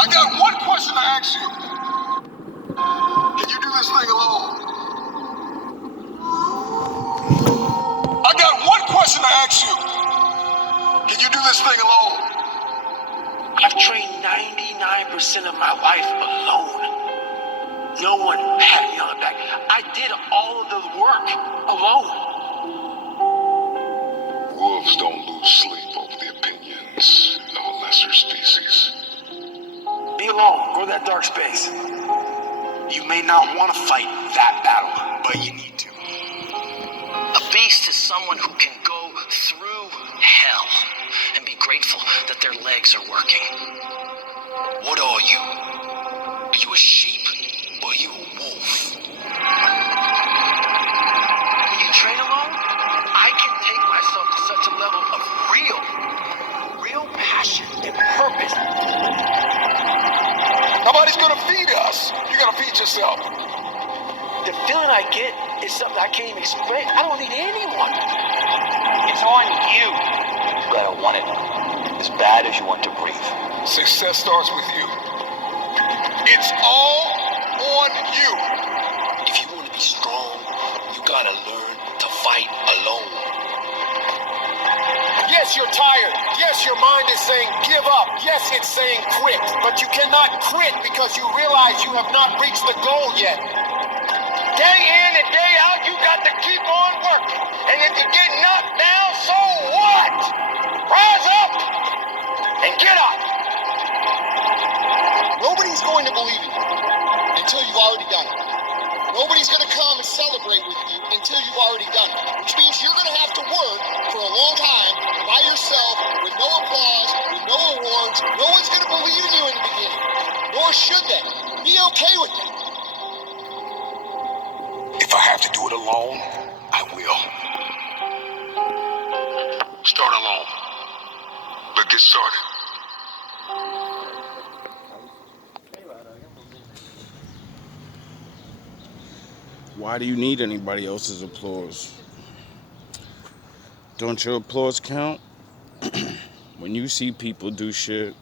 I got one question to ask you. Can you do this thing alone? I got one question to ask you. Can you do this thing alone? I've trained 99% of my life alone. No one had me on the back. I did all of the work alone. Wolves don't lose sleep over the opinions of a lesser species. Be alone. Go to that dark space. You may not want to fight that battle, but you need to. A beast is someone who can go through hell and be grateful that their legs are working. What are you? Are you a sheep or are you a wolf? When you train alone, I can take myself to such a level of real passion and purpose. Nobody's gonna feed us. You gotta feed yourself. The feeling I get is something I can't even explain. I don't need anyone. It's on you. You gotta want it as bad as you want to breathe. Success starts with you. It's all on you. If you want to be strong, you gotta learn to fight alone. Yes, you're tired. Yes, your mind is saying give up. Yes, it's saying quit. But you cannot quit because you realize you have not reached the goal yet. Day in and day out, you got to keep on working. And if you get knocked down, so what? Rise up and get up. Nobody's going to believe you until you've already done it. Nobody's going to come and celebrate with you until you've already done it. Which means you're going to have to work for a long time by yourself with no applause, with no awards. No one's going to believe in you in the beginning. Nor should they. Be okay with it. If I have to do it alone, I will. Start alone. But get started. Why do you need anybody else's applause? Don't your applause count? When you see people do shit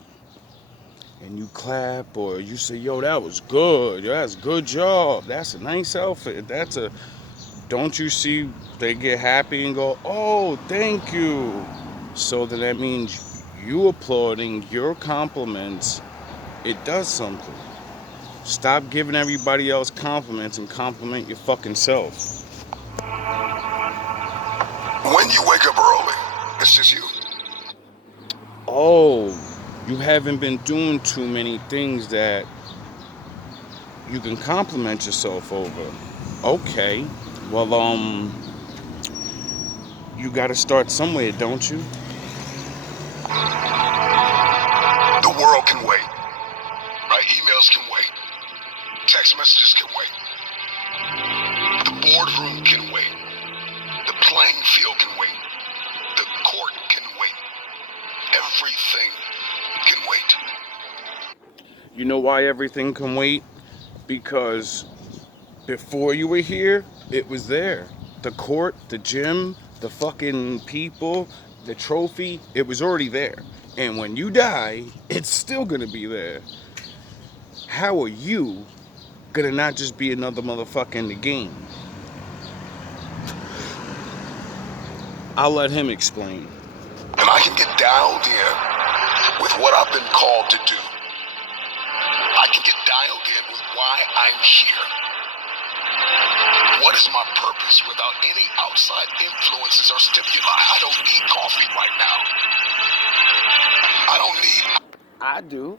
and you clap or you say, yo, that was good. Yo, that's a good job. That's a nice outfit. Don't you see they get happy and go, oh, thank you. So then that means you applauding your compliments, it does something. Stop giving everybody else compliments and compliment your fucking self. When you wake up early, it's just you. Oh, you haven't been doing too many things that you can compliment yourself over. Okay, well, you gotta start somewhere, don't you? The world can wait. My emails can wait. Text messages can wait. The boardroom can wait. The playing field can wait. The court can wait. Everything can wait. You know why everything can wait? Because before you were here, it was there. The court, the gym, the fucking people, the trophy, it was already there. And when you die, it's still gonna be there. How are you gonna not just be another motherfucker in the game? I'll let him explain. And I can get down there with what I've been called to do. I can get dialed in with why I'm here. What is my purpose without any outside influences or stimuli? I don't need coffee right now. I do.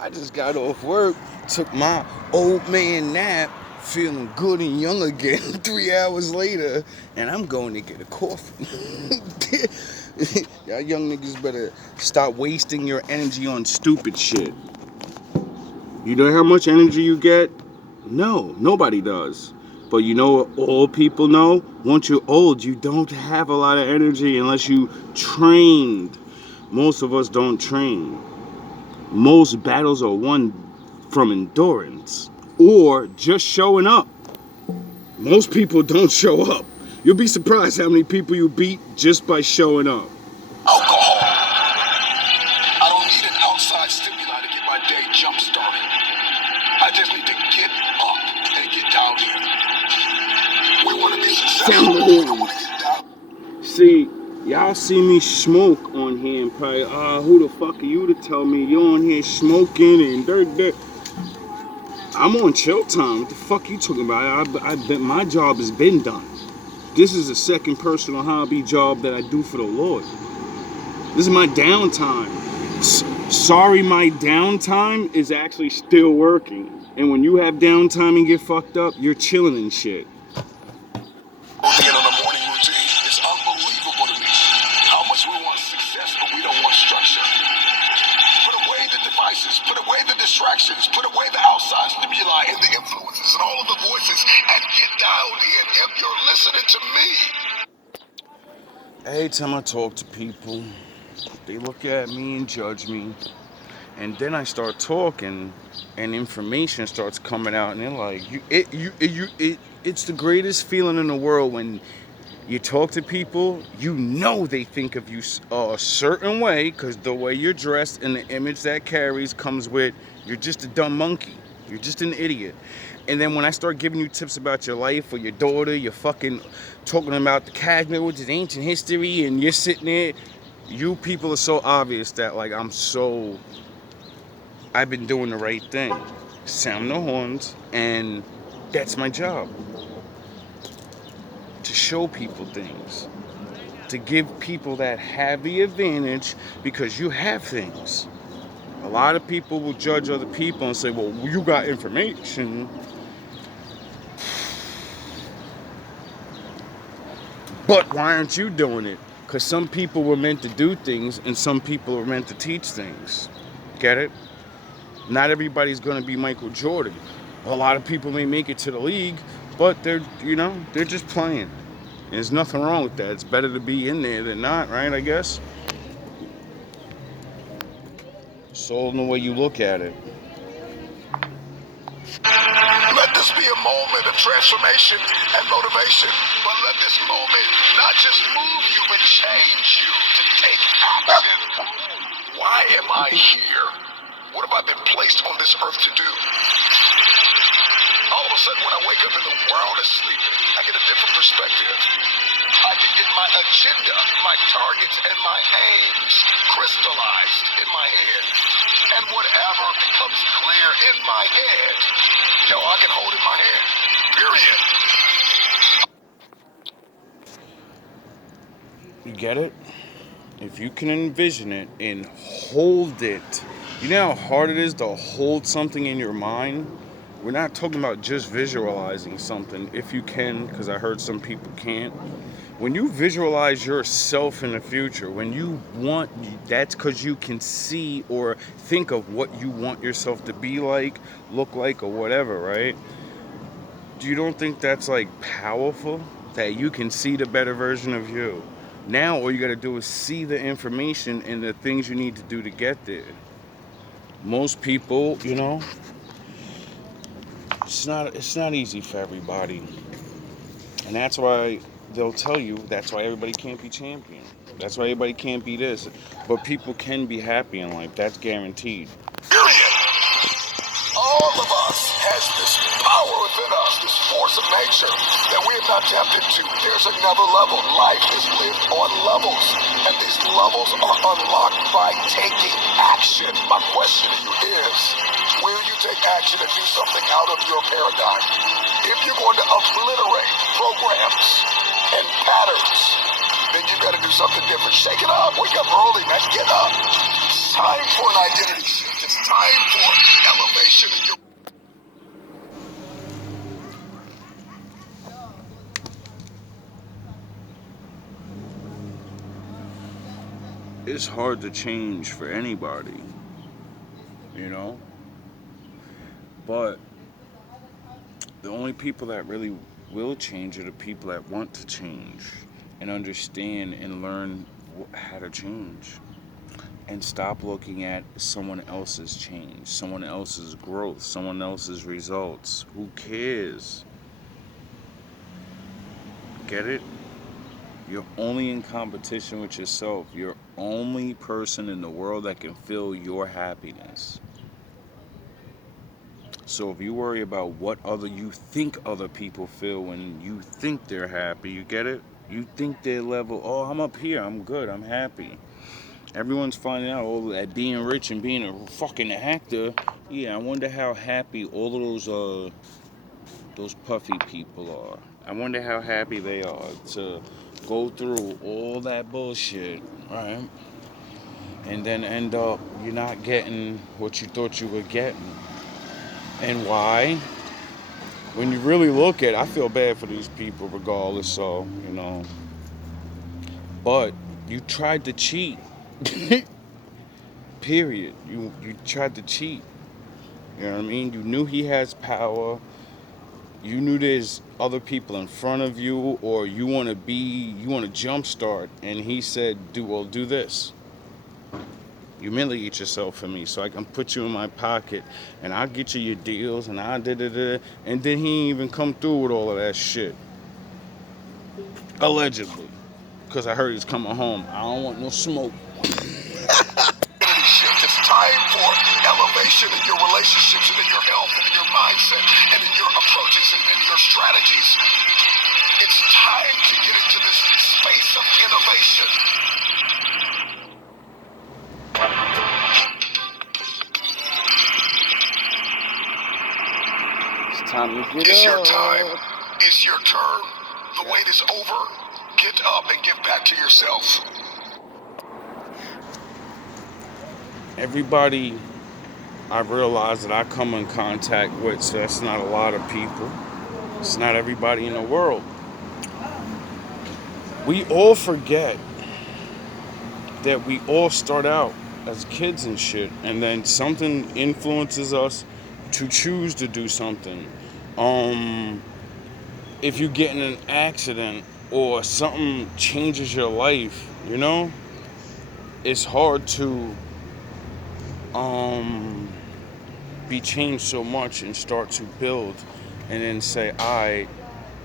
I just got off work, took my old man nap, feeling good and young again 3 hours later, and I'm going to get a coffee. Y'all young niggas better stop wasting your energy on stupid shit. You know how much energy you get? No, nobody does. But you know what old people know? Once you're old, you don't have a lot of energy unless you trained. Most of us don't train. Most battles are won from endurance or just showing up. Most people don't show up. You'll be surprised how many people you beat just by showing up. Alcohol. I don't need an outside stimuli. sound the horns. See, y'all see me smoke on here and probably, who the fuck are you to tell me you're on here smoking and dirt. I'm on chill time. What the fuck you talking about? I bet my job has been done. This is a second personal hobby job that I do for the Lord. This is my downtime. Sorry, my downtime is actually still working. And when you have downtime and get fucked up, you're chilling and shit. Being on a morning routine is unbelievable to me. How much we want success, but we don't want structure. Put away the devices, put away the distractions, put away the outside stimuli and the influences and all of the voices, and get dialed in if you're listening to me. Every time I talk to people, they look at me and judge me. And then I start talking, and information starts coming out, and they're like, it's the greatest feeling in the world when you talk to people, you know they think of you a certain way, because the way you're dressed and the image that carries comes with, you're just a dumb monkey. You're just an idiot. And then when I start giving you tips about your life or your daughter, you're fucking talking about the Kashmir, which is ancient history, and you're sitting there, you people are so obvious that, like, I've been doing the right thing. Sound the horns, and that's my job. To show people things. To give people that have the advantage because you have things. A lot of people will judge other people and say, well, you got information. But why aren't you doing it? Because some people were meant to do things and some people are meant to teach things. Get it? Not everybody's going to be Michael Jordan. A lot of people may make it to the league, but they're just playing. There's nothing wrong with that. It's better to be in there than not, right, I guess? It's all in the way you look at it. Let this be a moment of transformation and motivation, but let this moment not just move you, but change you to take action. Why am I here? What have I been placed on this earth to do? All of a sudden, when I wake up and the world is sleeping, I get a different perspective. I can get my agenda, my targets, and my aims crystallized in my head. And whatever becomes clear in my head, I can hold in my hand. Period. You get it? If you can envision it and hold it, you know how hard it is to hold something in your mind? We're not talking about just visualizing something, if you can, because I heard some people can't. When you visualize yourself in the future, when you want, that's because you can see or think of what you want yourself to be like, look like, or whatever, right? You don't think that's, like, powerful? That you can see the better version of you. Now all you got to do is see the information and the things you need to do to get there. Most people, it's not easy for everybody. And that's why they'll tell you that's why everybody can't be champion. That's why everybody can't be this. But people can be happy in life. That's guaranteed. Period. All of us has this power within us, this force of nature that we have not tapped into. There's another level. Life is lived on levels, and these levels are unlocked by taking action. My question to you is, will you take action and do something out of your paradigm? If you're going to obliterate programs and patterns, then you got to do something different. Shake it up. Wake up early, man. Get up. It's time for an identity shift. It's time for elevation in your... It's hard to change for anybody, but the only people that really will change are the people that want to change and understand and learn how to change and stop looking at someone else's change, someone else's growth, someone else's results. Who cares? Get it? You're only in competition with yourself. You're only person in the world that can fill your happiness. So if you worry about what you think other people feel when you think they're happy, you get it? You think their level, oh, I'm up here, I'm good, I'm happy. Everyone's finding out all that being rich and being a fucking actor. Yeah, I wonder how happy all of those puffy people are. I wonder how happy they are to go through all that bullshit, right? And then end up you're not getting what you thought you were getting. And why? When you really look at it, I feel bad for these people regardless, so, But you tried to cheat. Period. You tried to cheat. You know what I mean? You knew he has power. You knew there's other people in front of you, or you want to jumpstart, and he said, do this. Humiliate yourself for me so I can put you in my pocket, and I'll get you your deals, and I da-da-da, and then he ain't even come through with all of that shit. Allegedly. Because I heard he's coming home. I don't want no smoke. It's time for elevation in your relationships and in your health and in your mindset and in your approaches and in your strategies. It's time to get into this space of innovation. It's time to get It's your up. time. It's your turn. The wait is over. Get up and give back to yourself. Everybody I realize that I come in contact with, so that's not a lot of people. It's not everybody in the world. We all forget that we all start out as kids and shit, and then something influences us to choose to do something. If you get in an accident or something changes your life, it's hard to be changed so much and start to build and then say, alright,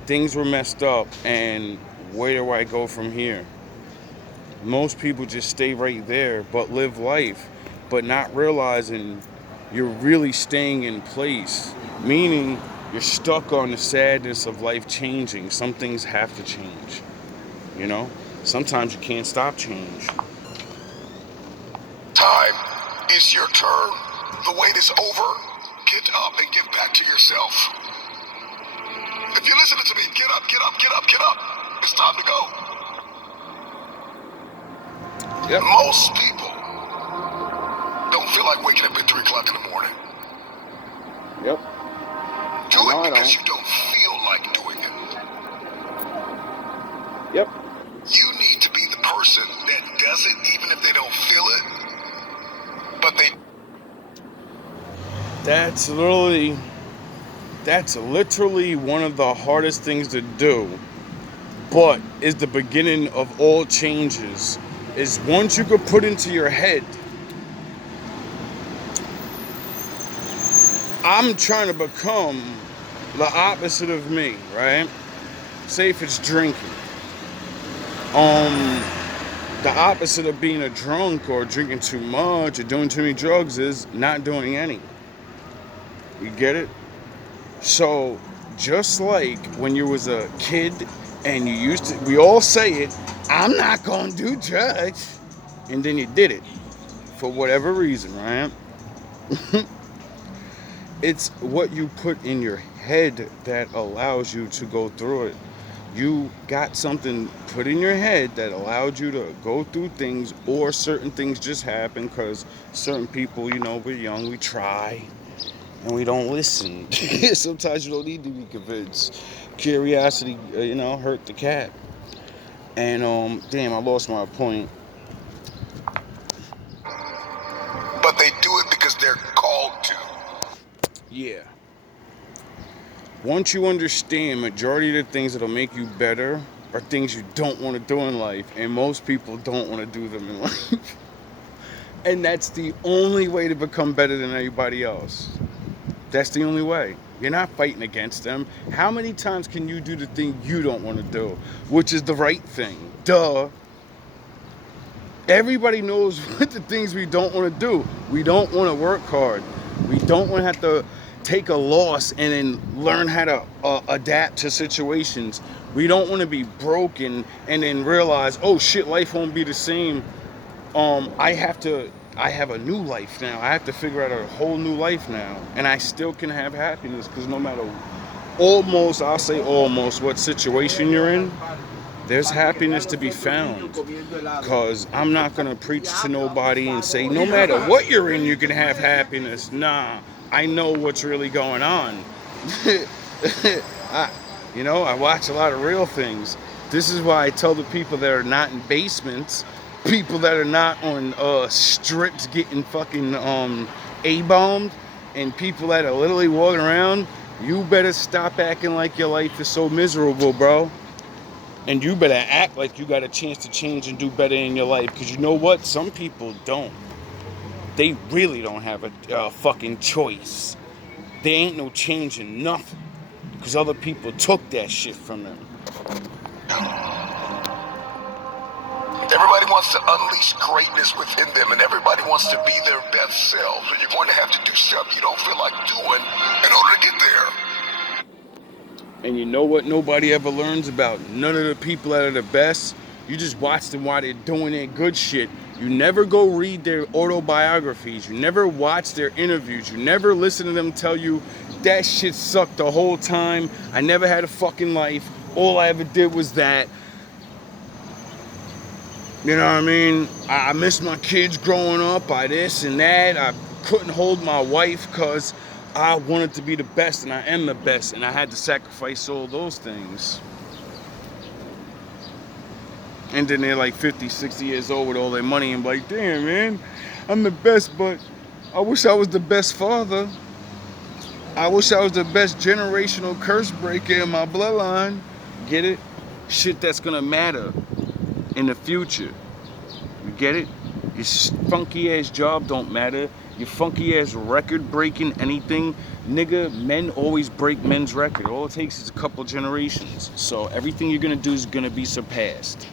things were messed up and where do I go from here? Most people just stay right there but live life, but not realizing you're really staying in place, meaning you're stuck on the sadness of life changing. Some things have to change, sometimes you can't stop change. Time. It's your turn. The wait is over. Get up and give back to yourself. If you're listening to me, get up, get up, get up, get up. It's time to go. Yep. Most people don't feel like waking up at 3 o'clock in the morning. Yep. Do it because you don't feel like doing it. Yep. You need to be the person that does it even if they don't feel it. But they... That's literally one of the hardest things to do, but is the beginning of all changes. Is once you could put into your head, I'm trying to become the opposite of me, right? Say if it's drinking. The opposite of being a drunk or drinking too much or doing too many drugs is not doing any. You get it? So, just like when you was a kid and we all say it, I'm not gonna do drugs, and then you did it for whatever reason, right? It's what you put in your head that allows you to go through it. You got something put in your head that allowed you to go through things, or certain things just happen because certain people, we're young, we try, and we don't listen. Sometimes you don't need to be convinced. Curiosity, hurt the cat. And, damn, I lost my point. But they do it because they're called to. Yeah. Once you understand, majority of the things that'll make you better are things you don't want to do in life, and most people don't want to do them in life. And that's the only way to become better than everybody else. That's the only way. You're not fighting against them. How many times can you do the thing you don't want to do, which is the right thing? Duh. Everybody knows what the things we don't want to do. We don't want to work hard. We don't want to have to take a loss and then learn how to adapt to situations. We don't want to be broken and then realize, oh shit, life won't be the same. I have a new life now. I have to figure out a whole new life now, and I still can have happiness, because no matter I'll say almost what situation you're in, there's happiness to be found. Because I'm not going to preach to nobody and say, no matter what you're in, you can have happiness. Nah, I know what's really going on. I watch a lot of real things. This is why I tell the people that are not in basements, people that are not on strips getting fucking A-bombed, and people that are literally walking around, you better stop acting like your life is so miserable, bro. And you better act like you got a chance to change and do better in your life. Because you know what? Some people don't. They really don't have a fucking choice. There ain't no changing nothing. Because other people took that shit from them. Everybody wants to unleash greatness within them, and everybody wants to be their best selves. And you're going to have to do stuff you don't feel like doing in order to get there. And you know what nobody ever learns about? None of the people that are the best. You just watch them while they're doing their good shit. You never go read their autobiographies. You never watch their interviews. You never listen to them tell you, that shit sucked the whole time. I never had a fucking life. All I ever did was that. You know what I mean? I missed my kids growing up. I this and that. I couldn't hold my wife because I wanted to be the best, and I am the best, and I had to sacrifice all those things. And then they're like 50, 60 years old with all their money and like, damn, man, I'm the best, but I wish I was the best father. I wish I was the best generational curse breaker in my bloodline. Get it? Shit that's gonna matter in the future. You get it? Your funky ass job don't matter. Your funky ass record breaking anything. Nigga, men always break men's record. All it takes is a couple generations. So everything you're gonna do is gonna be surpassed.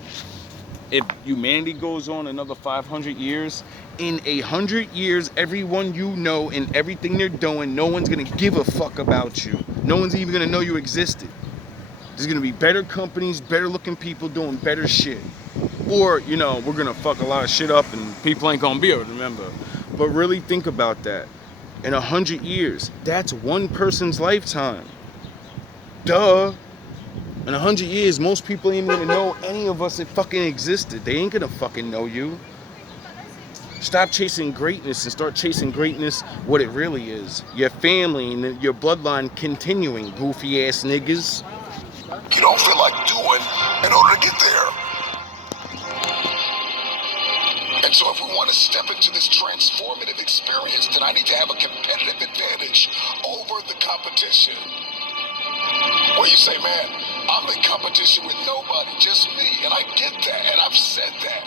If humanity goes on another 500 years, in 100 years, everyone you know and everything they're doing, no one's gonna give a fuck about you. No one's even gonna know you existed. There's gonna be better companies, better looking people doing better shit. Or, we're gonna fuck a lot of shit up and people ain't gonna be able to remember. But really think about that. In 100 years, that's one person's lifetime. Duh. In 100 years, most people ain't even gonna know any of us that fucking existed. They ain't gonna fucking know you. Stop chasing greatness and start chasing greatness what it really is. Your family and your bloodline continuing, goofy ass niggas. You don't feel like doing in order to get there. And so if we want to step into this transformative experience, then I need to have a competitive advantage over the competition. Where you say, man, I'm in competition with nobody, just me, and I get that, and I've said that.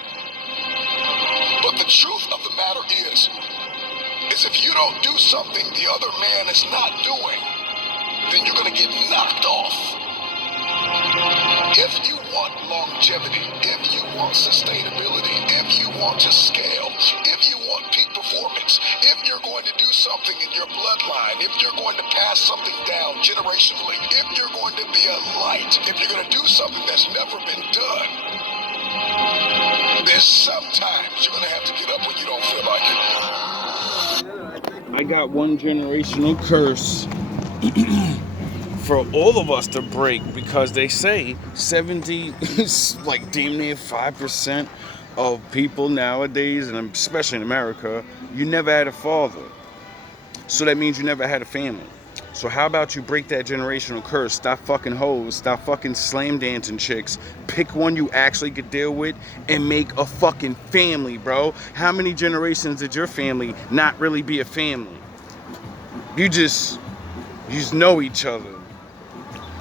But the truth of the matter is if you don't do something the other man is not doing, then you're going to get knocked off. If you want longevity, if you want sustainability, if you want to scale, if you want peak performance, if you're going to do something in your bloodline, if you're going to pass something down generationally, if you're going to be a light, if you're going to do something that's never been done, there's sometimes you're going to have to get up when you don't feel like it. I got one generational curse for all of us to break, because they say 70, like damn near 5% of people nowadays, and especially in America, you never had a father. So that means you never had a family. So how about you break that generational curse? Stop fucking hoes. Stop fucking slam dancing chicks. Pick one you actually could deal with and make a fucking family, bro. How many generations did your family not really be a family? You just know each other.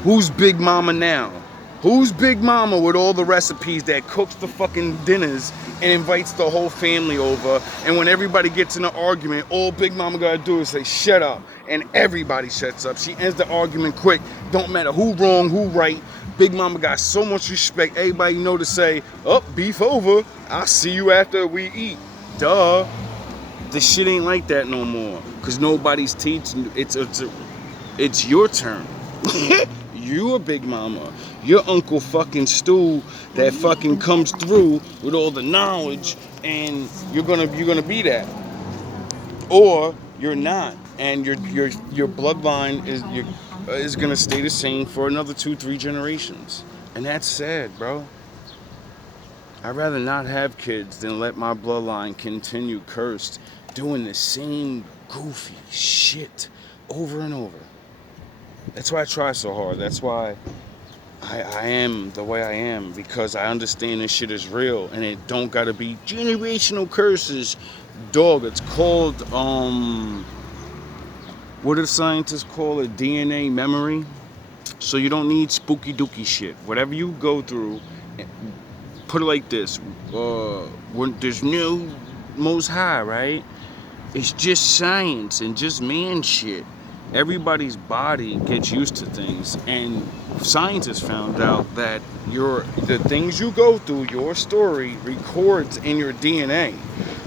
Who's Big Mama now? Who's Big Mama with all the recipes that cooks the fucking dinners and invites the whole family over? And when everybody gets in an argument, all Big Mama gotta do is say, shut up. And everybody shuts up. She ends the argument quick. Don't matter who wrong, who right. Big Mama got so much respect. Everybody know to say, oh, beef over. I'll see you after we eat. Duh. The shit ain't like that no more. Because nobody's teaching. It's your turn. You a big mama. Your Uncle fucking Stu that fucking comes through with all the knowledge, and you're gonna be that. Or you're not, and your bloodline is gonna stay the same for another 2-3 generations. And that's sad, bro. I'd rather not have kids than let my bloodline continue cursed, doing the same goofy shit over and over. That's why I try so hard. That's why I am the way I am, because I understand this shit is real, and it don't gotta be generational curses. Dog, it's called, what do scientists call it? DNA memory. So you don't need spooky dooky shit. Whatever you go through, put it like this, when there's no Most High, right? It's just science and just man shit. Everybody's body gets used to things, and scientists found out that the things you go through, your story records in your DNA.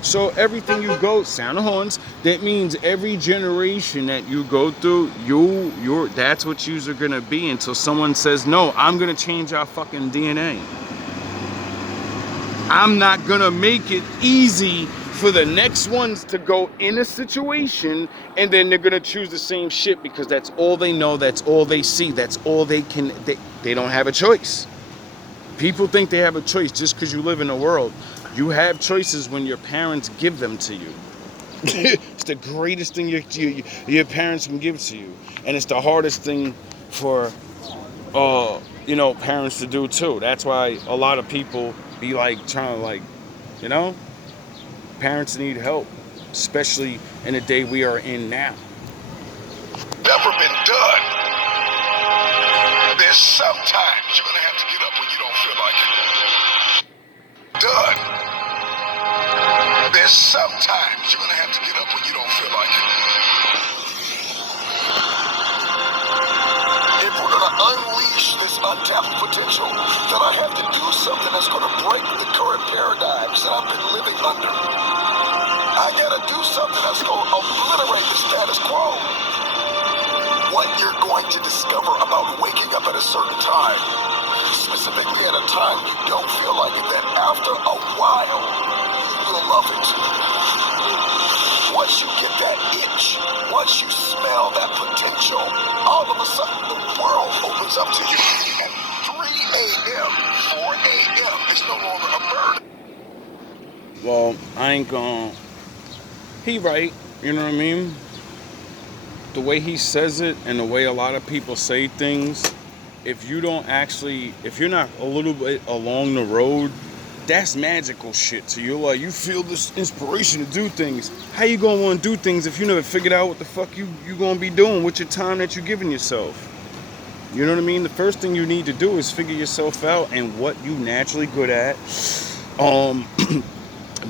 So everything you go, sound of horns, that means every generation that you go through, that's what yous are gonna be until someone says, no, I'm gonna change our fucking DNA. I'm not gonna make it easy for the next ones to go in a situation, and then they're gonna choose the same shit because that's all they know, that's all they see, that's all they can. They don't have a choice. People think they have a choice just because you live in the world. You have choices when your parents give them to you. It's the greatest thing your parents can give to you, and it's the hardest thing for parents to do too. That's why a lot of people be like trying to, like, parents need help, especially in the day we are in now. Never been done. There's sometimes you're gonna have to get up when you don't feel like it. Done. There's sometimes you're gonna have to get up when you don't feel like it. If we're gonna unleash this untapped potential, then I have to do something that's gonna break the current paradigms that I've been living under. I gotta do something that's gonna obliterate the status quo. What you're going to discover about waking up at a certain time, specifically at a time you don't feel like it, that after a while, you'll love it. Once you get that itch, once you smell that potential, all of a sudden the world opens up to you. At 3 a.m., 4 a.m., it's no longer a burden. Well, I ain't gonna... He right, you know what I mean? The way he says it and the way a lot of people say things, if you're not a little bit along the road, that's magical shit to you. Like, you feel this inspiration to do things. How you gonna want to do things if you never figured out what the fuck you gonna be doing with your time that you're giving yourself? You know what I mean? The first thing you need to do is figure yourself out and what you naturally good at.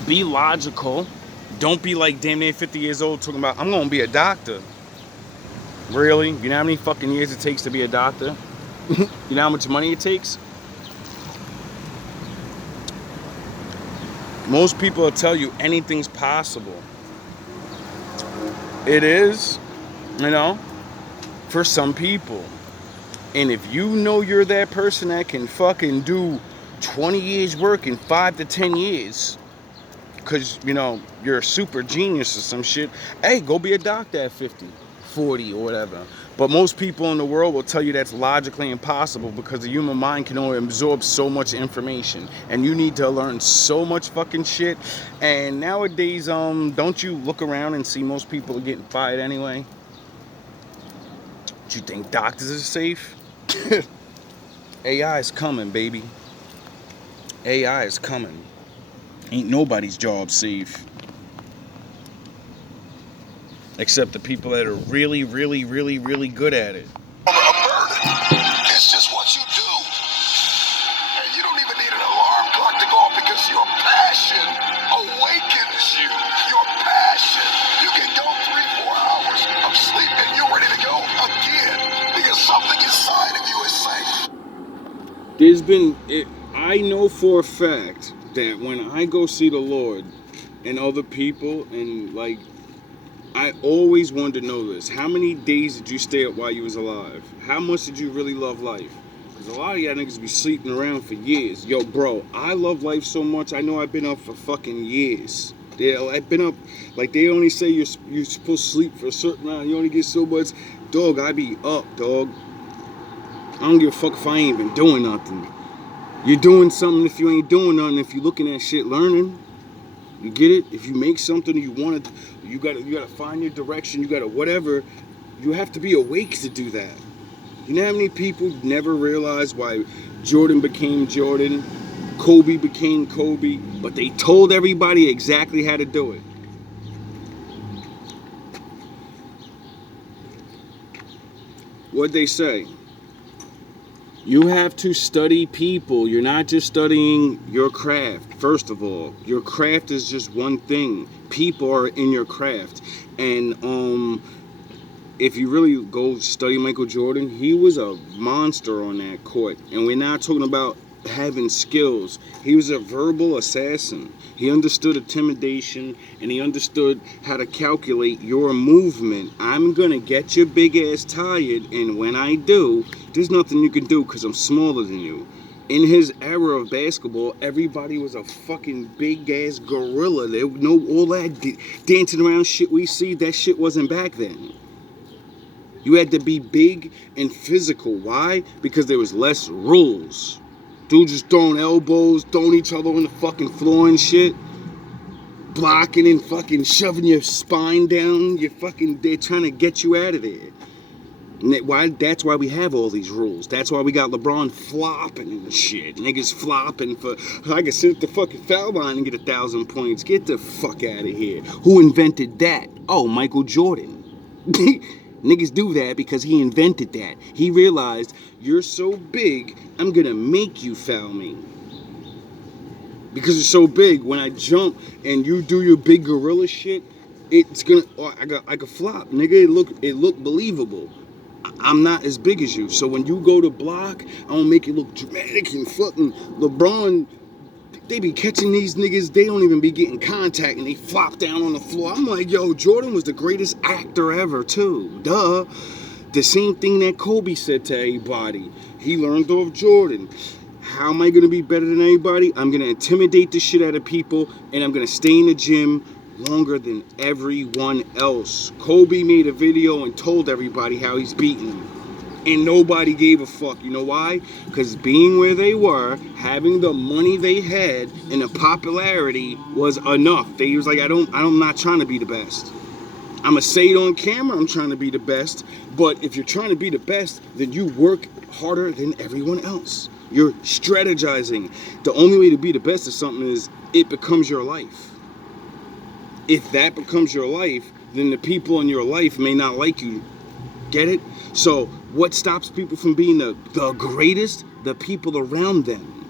Be logical. Don't be like damn near 50 years old talking about, I'm gonna be a doctor. Really? You know how many fucking years it takes to be a doctor? You know how much money it takes? Most people will tell you anything's possible. It is, for some people. And if you know you're that person that can fucking do 20 years work in 5 to 10 years, because, you're a super genius or some shit, hey, go be a doctor at 50. 40 or whatever. But most people in the world will tell you that's logically impossible because the human mind can only absorb so much information, and you need to learn so much fucking shit. And nowadays, don't you look around and see most people are getting fired anyway? Do you think doctors are safe? AI is coming, baby. AI is coming. Ain't nobody's job safe. Except the people that are really, really, really, really good at it. A burden. It's just what you do. And you don't even need an alarm clock to go off because your passion awakens you. Your passion. You can go 3-4 hours of sleep and you're ready to go again because something inside of you is saying. I know for a fact that when I go see the Lord, and other people, and like, I always wanted to know this. How many days did you stay up while you was alive? How much did you really love life? Because a lot of y'all niggas be sleeping around for years. Yo, bro, I love life so much, I know I've been up for fucking years. Yeah, I've been up, like they only say you're supposed to sleep for a certain amount, you only get so much. Dog, I be up, dog. I don't give a fuck if I ain't even doing nothing. You're doing something if you ain't doing nothing, if you looking at shit learning. You get it? If you make something you want to, you gotta find your direction, you gotta whatever. You have to be awake to do that. You know how many people never realized why Jordan became Jordan, Kobe became Kobe, but they told everybody exactly how to do it. What'd they say? You have to study people. You're not just studying your craft. First of all, your craft is just one thing. People are in your craft. And if you really go study Michael Jordan, he was a monster on that court. And we're not talking about having skills. He was a verbal assassin. He understood intimidation, and he understood how to calculate your movement. I'm gonna get your big ass tired, and when I do, there's nothing you can do because I'm smaller than you. In his era of basketball, everybody was a fucking big ass gorilla. There was no all that dancing around shit we see. That shit wasn't back then. You had to be big and physical. Why? Because there was less rules. Dudes just throwing elbows, throwing each other on the fucking floor and shit. Blocking and fucking shoving your spine down. They're trying to get you out of there. And that's why we have all these rules. That's why we got LeBron flopping and shit. Niggas flopping for, I can sit at the fucking foul line and get 1,000 points. Get the fuck out of here. Who invented that? Oh, Michael Jordan. Niggas do that because he invented that. He realized, you're so big, I'm gonna make you foul me. Because you're so big, when I jump and you do your big gorilla shit, it's gonna, I could flop, nigga. It look believable. I'm not as big as you, so when you go to block, I'm gonna make it look dramatic and fucking LeBron. They be catching these niggas, they don't even be getting contact and they flop down on the floor. I'm like, yo, Jordan was the greatest actor ever too. Duh. The same thing that Kobe said to everybody. He learned off Jordan. How am I gonna be better than anybody? I'm gonna intimidate the shit out of people, and I'm gonna stay in the gym longer than everyone else. Kobe made a video and told everybody how he's beating them. And nobody gave a fuck. You know why? Because being where they were, having the money they had, and the popularity was enough. They was like, I'm not trying to be the best. I'ma say it on camera, I'm trying to be the best. But if you're trying to be the best, then you work harder than everyone else. You're strategizing. The only way to be the best at something is it becomes your life. If that becomes your life, then the people in your life may not like you. Get it? So what stops people from being the greatest? The people around them.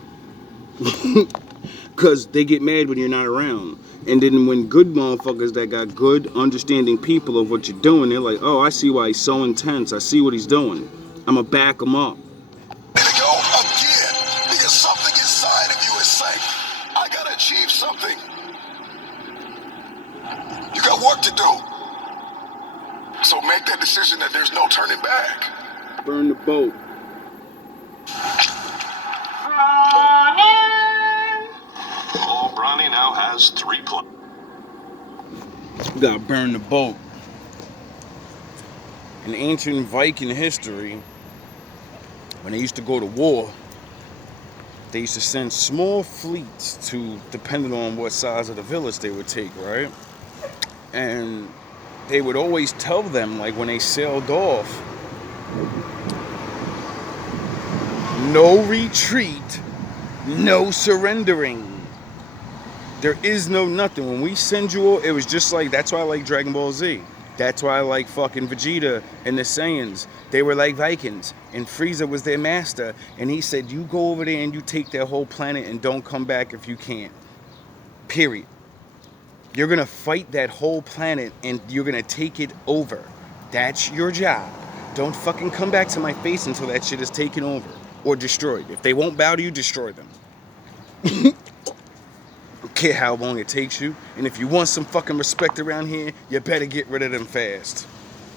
Because they get mad when you're not around. And then when good motherfuckers that got good understanding people of what you're doing, they're like, oh, I see why he's so intense. I see what he's doing. I'm going to back him up. There you go again, because something inside of you is saying, I gotta achieve something. You got work to do. So make that decision that there's no turning back. Burn the boat. Oh, Bronny now has 3 clubs. You gotta burn the boat. In ancient Viking history, when they used to go to war, they used to send small fleets to, depending on what size of the village they would take, right? And they would always tell them, like when they sailed off, no retreat, no surrendering. There is no nothing. When we send you all, it was just like, that's why I like Dragon Ball Z. That's why I like fucking Vegeta and the Saiyans. They were like Vikings, and Frieza was their master, and he said, you go over there and you take their whole planet and don't come back if you can't. Period. You're gonna fight that whole planet and you're gonna take it over. That's your job. Don't fucking come back to my face until that shit is taken over or destroyed. If they won't bow to you, destroy them. care how long it takes you. And if you want some fucking respect around here, you better get rid of them fast.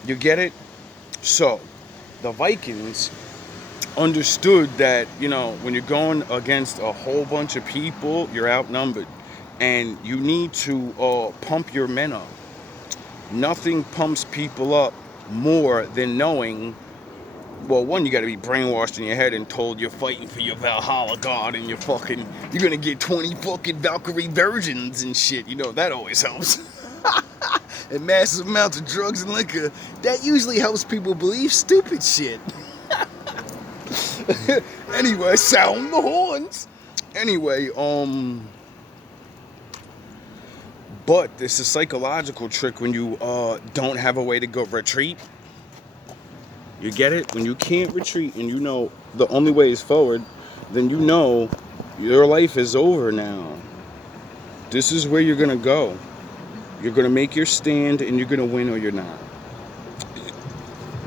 You get it? So, the Vikings understood that, you know, when you're going against a whole bunch of people, you're outnumbered. And you need to pump your men up. Nothing pumps people up more than knowing, well, one, you got to be brainwashed in your head and told you're fighting for your Valhalla god and you're going to get 20 fucking Valkyrie versions and shit. You know, that always helps. And massive amounts of drugs and liquor, that usually helps people believe stupid shit. Anyway, sound the horns. Anyway, but it's a psychological trick when you don't have a way to go retreat. You get it? When you can't retreat and you know the only way is forward, then you know your life is over now. This is where you're gonna go. You're gonna make your stand and you're gonna win or you're not.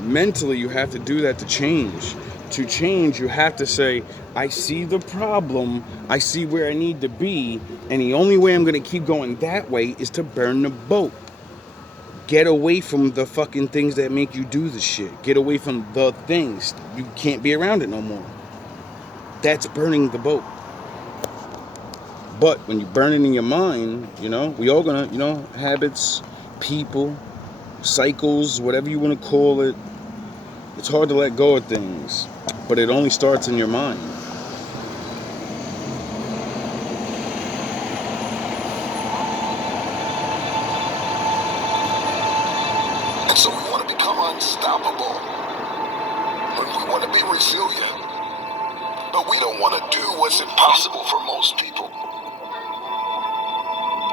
Mentally, you have to do that to change. To change, you have to say, I see the problem, I see where I need to be, and the only way I'm gonna keep going that way is to burn the boat. Get away from the fucking things that make you do the shit. Get away from the things. You can't be around it no more. That's burning the boat. But when you burn it in your mind, you know, we all gonna, you know, habits, people, cycles, whatever you want to call it. It's hard to let go of things, but it only starts in your mind. And so we want to become unstoppable. When we want to be resilient. But we don't want to do what's impossible for most people.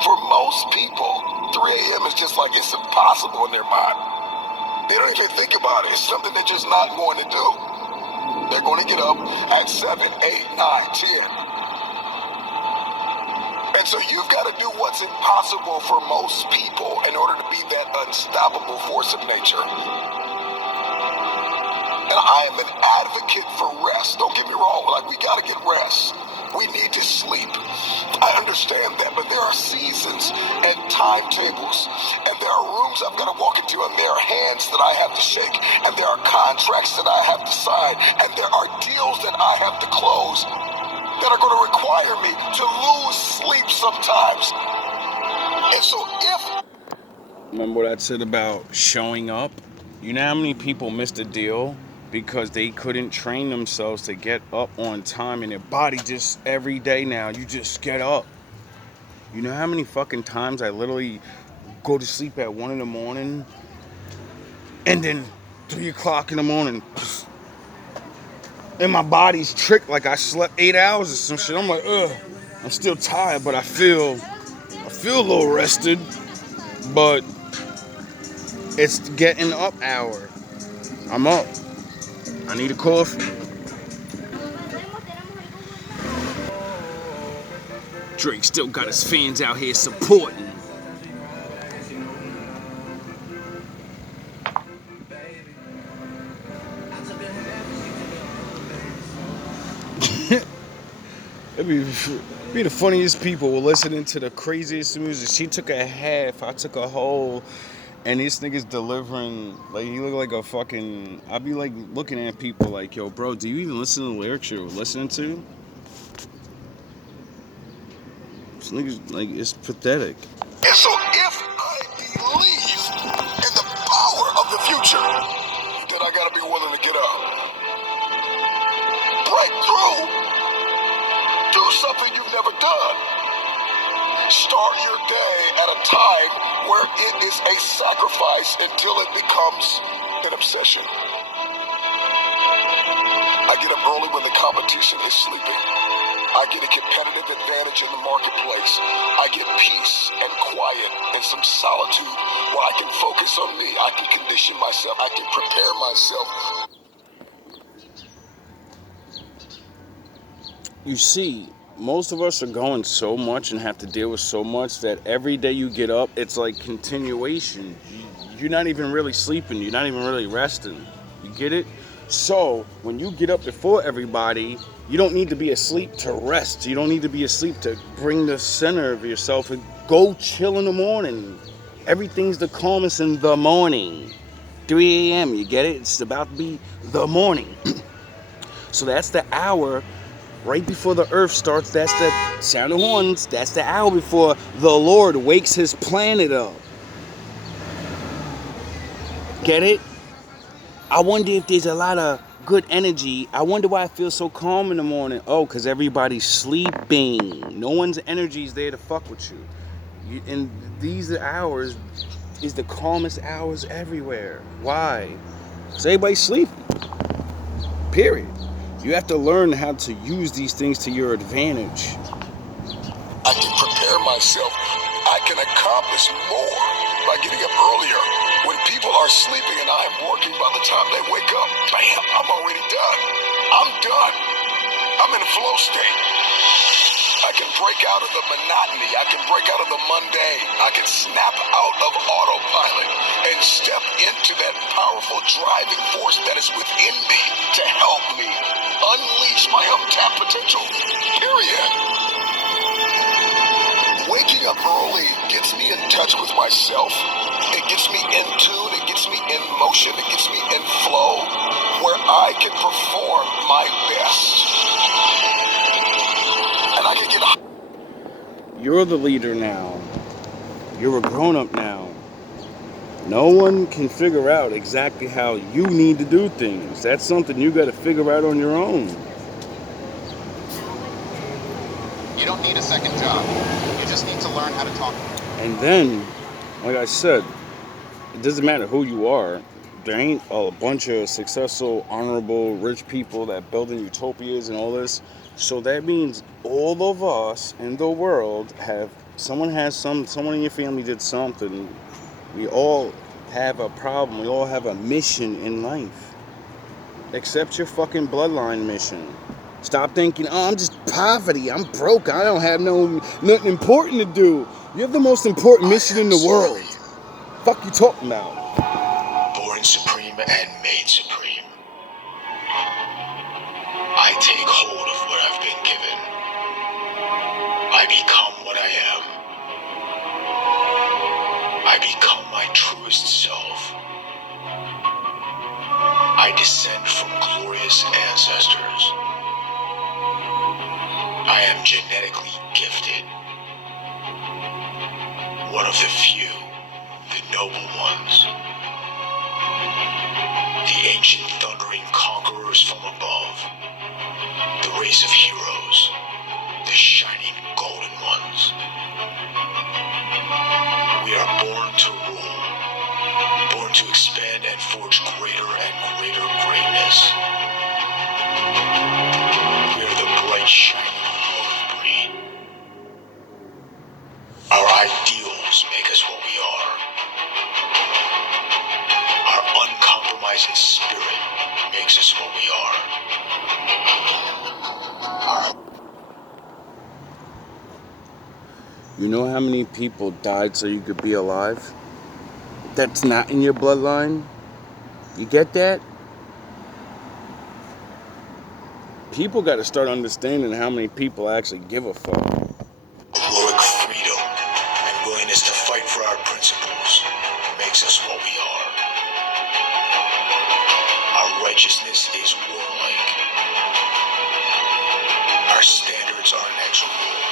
For most people, 3 a.m. is just like it's impossible in their mind. They don't even think about it. It's something they're just not going to do. They're going to get up at 7, 8, 9, 10. And so you've got to do what's impossible for most people in order to be that unstoppable force of nature. And I am an advocate for rest. Don't get me wrong. Like, we got to get rest. We need to sleep. I understand that, but there are seasons and timetables, and there are rooms I've got to walk into, and there are hands that I have to shake, and there are contracts that I have to sign, and there are deals that I have to close that are going to require me to lose sleep sometimes. And so Remember what I said about showing up? You know how many people missed a deal because they couldn't train themselves to get up on time, and their body just every day now, you just get up. You know how many fucking times I literally go to sleep at 1 in the morning and then 3 o'clock in the morning, and my body's tricked like I slept 8 hours or some shit. I'm like, ugh, I'm still tired, but I feel a little rested, but it's the getting up hour. I'm up. I need a coffee. Drake still got his fans out here supporting. It'd be the funniest people. We're listening to the craziest music. She took a half, I took a whole. And this nigga's delivering, like, he look like a fucking, I be like looking at people like, yo, bro, do you even listen to the lyrics you're listening to? This nigga's, like, it's pathetic. And so if I believe in the power of the future, then I gotta be willing to get up. Break through. Do something you've never done. Start your day at a time where it is a sacrifice until it becomes an obsession. I get up early when the competition is sleeping. I get a competitive advantage in the marketplace. I get peace and quiet and some solitude where I can focus on me. I can condition myself. I can prepare myself. You see, most of us are going so much and have to deal with so much that every day you get up, it's like continuation. You're not even really sleeping. You're not even really resting. You get it? So when you get up before everybody, you don't need to be asleep to rest. You don't need to be asleep to bring the center of yourself and go chill in the morning. Everything's the calmest in the morning. 3 a.m., you get it? It's about to be the morning. So that's the hour right before the earth starts. That's the sound of horns. That's the hour before the Lord wakes his planet up. Get it? I wonder if there's a lot of good energy. I wonder why I feel so calm in the morning. Oh, because everybody's sleeping. No one's energy is there to fuck with you. And these hours is the calmest hours everywhere. Why? Because everybody's sleeping. Period. You have to learn how to use these things to your advantage. I can prepare myself. I can accomplish more by getting up earlier. When people are sleeping and I am working, by the time they wake up, bam, I'm already done. I'm done. I'm in a flow state. I can break out of the monotony. I can break out of the mundane. I can snap out of autopilot and step into that powerful driving force that is within me to help me unleash my untapped potential. Period. Waking up early gets me in touch with myself. It gets me in tune. It gets me in motion. It gets me in flow where I can perform my best. And I can get... You're the leader now. You're a grown-up now. No one can figure out exactly how you need to do things. That's something you got to figure out on your own. You don't need a second job. You just need to learn how to talk. And then, like I said, it doesn't matter who you are. There ain't a bunch of successful, honorable, rich people that building utopias and all this. So that means all of us in the world someone in your family did something. We all have a problem. We all have a mission in life. Accept your fucking bloodline mission. Stop thinking, oh, I'm just poverty. I'm broke. I don't have nothing important to do. You have the most important mission in the world. Fuck you talking about? Born supreme and made supreme. I take hold of what I've been given. I become what I am. I become my truest self. I descend from glorious ancestors. I am genetically gifted. One of the few, the noble ones. The ancient thundering conquerors from above. The race of heroes. The shining golden ones. We are born to rule. Born to expand and forge greater and greater greatness. We are the bright, shining heroic breed. Our ideals make us what we are. Our uncompromising spirit makes us what we are. You know how many people died so you could be alive? That's not in your bloodline? You get that? People got to start understanding how many people actually give a fuck. Heroic freedom and willingness to fight for our principles makes us what we are. Our righteousness is warlike. Our standards are inexorable.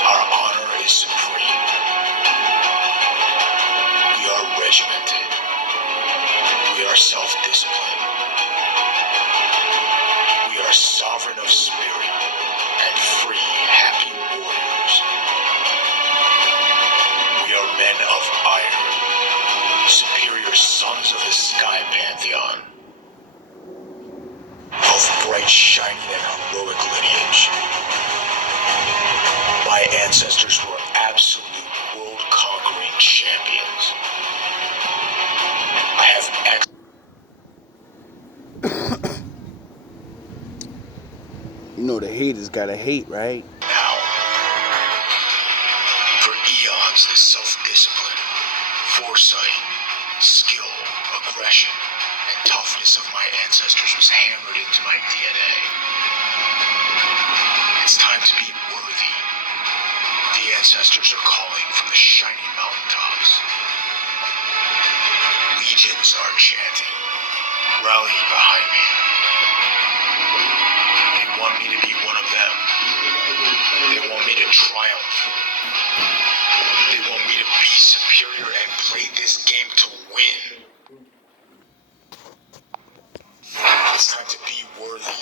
Our honor is supreme. We are regimented. We are self-disciplined. We are sovereign of spirit and free, happy warriors. We are men of iron, superior sons of the sky pantheon, of bright, shining, and heroic lineage. My ancestors were absolute world-conquering champions. I have You know the haters gotta hate, right? now, for eons, the self-discipline, foresight, skill, aggression, and toughness of my ancestors was hammered into my DNA. It's time to be worthy. The ancestors are calling from the shining mountaintops. Legions are chanting, rallying behind me. They want me to be one of them. They want me to triumph. They want me to be superior and play this game to win. It's time to be worthy.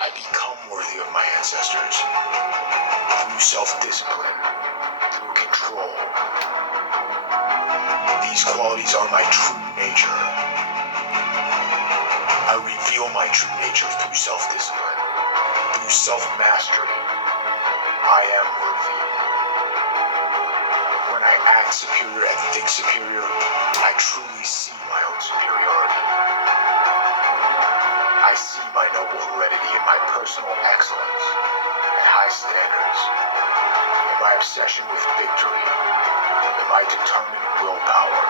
I become worthy of my ancestors through self-discipline, through control. These qualities are my true nature. I reveal my true nature through self-discipline, through self-mastery. I am worthy. When I act superior and think superior, I truly see my own superiority. I see my noble heredity in my personal excellence and high standards, in my obsession with victory, in my determined willpower.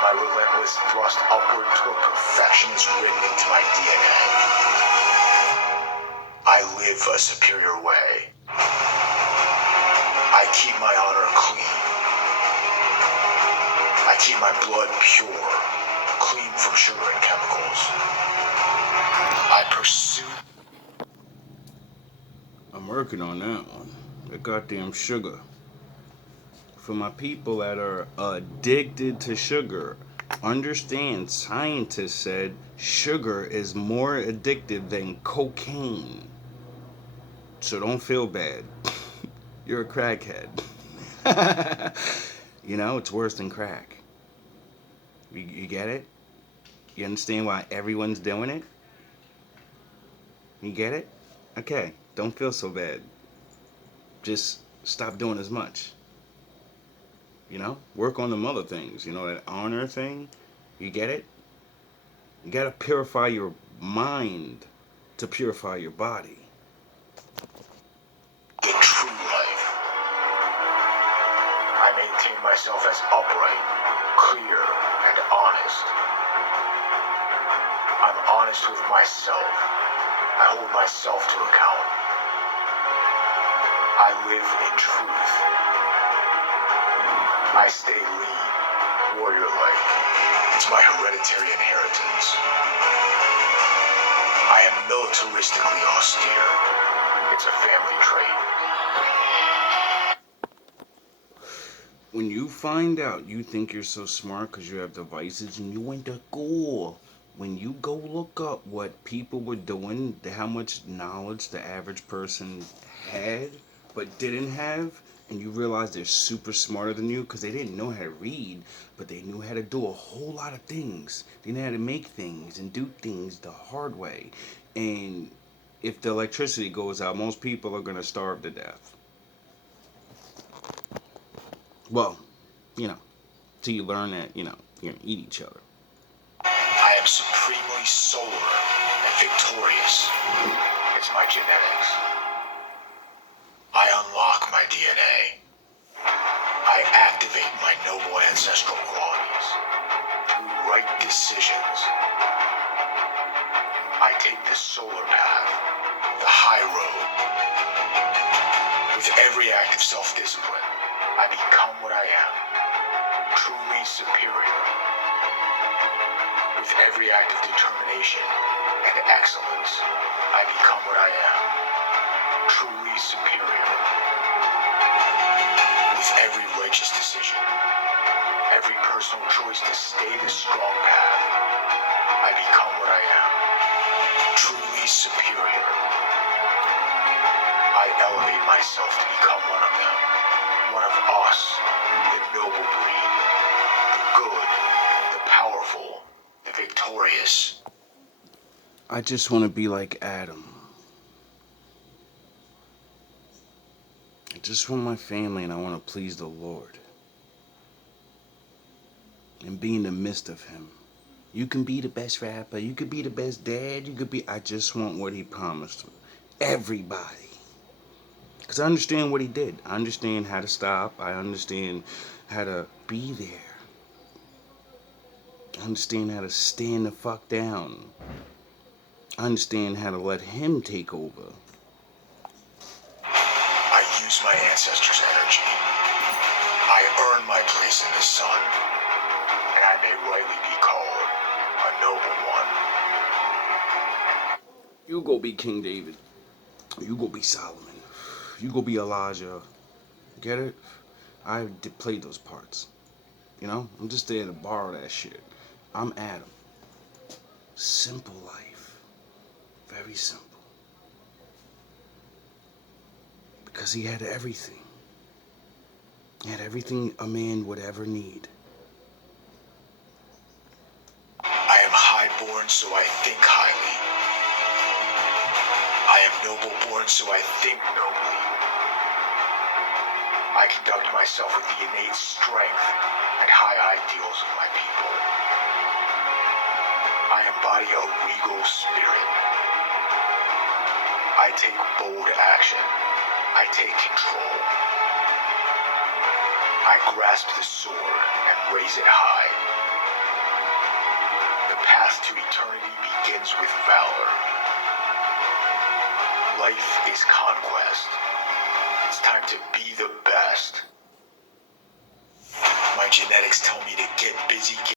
My relentless thrust upward toward perfection is written into my DNA. I live a superior way. I keep my honor clean. I keep my blood pure, clean from sugar and chemicals. I pursue. I'm working on that one. The goddamn sugar. For my people that are addicted to sugar, understand scientists said sugar is more addictive than cocaine. So don't feel bad. You're a crackhead. You know, it's worse than crack. You get it? You understand why everyone's doing it? You get it? Okay, don't feel so bad. Just stop doing as much. You know, work on them other things. You know, that honor thing. You get it? You gotta purify your mind to purify your body. The true life. I maintain myself as upright, clear, and honest. I'm honest with myself. I hold myself to account. I live in truth. I stay lean, warrior-like. It's my hereditary inheritance. I am militaristically austere. It's a family trait. When you find out you think you're so smart because you have devices and you went to school, when you go look up what people were doing, how much knowledge the average person had but didn't have, and you realize they're super smarter than you because they didn't know how to read, but they knew how to do a whole lot of things. They knew how to make things and do things the hard way. And if the electricity goes out, most people are going to starve to death. Well, you know, till you learn that, you know, you're going to eat each other. I am supremely solar and victorious. It's my genetics. I unlock my DNA. I activate my noble ancestral qualities through right decisions. I take the solar path, the high road. With every act of self-discipline, I become what I am, truly superior. With every act of determination and excellence, I become what I am, truly superior. With every righteous decision, every personal choice to stay the strong path, I become what I am, truly superior. I elevate myself to become one of them, one of us, the noble breed, the good, the powerful, the victorious. I just want to be like Adam. I just want my family and I want to please the Lord. And be in the midst of Him. You can be the best rapper, you could be the best dad, I just want what He promised everybody. Because I understand what He did. I understand how to stop. I understand how to be there. I understand how to stand the fuck down. I understand how to let him take over. I use my ancestors' energy. I earn my place in the sun, and I may rightly be called a noble one. You go be King David. You go be Solomon. You go be Elijah. Get it? I played those parts. You know? I'm just there to borrow that shit. I'm Adam. Simple life. Very simple. Because he had everything. He had everything a man would ever need. I am high-born, so I think highly. I am noble-born, so I think nobly. I conduct myself with the innate strength and high ideals of my people. I embody a regal spirit. I take bold action. I take control. I grasp the sword and raise it high. The path to eternity begins with valor. Life is conquest. It's time to be the best. My genetics tell me to get busy,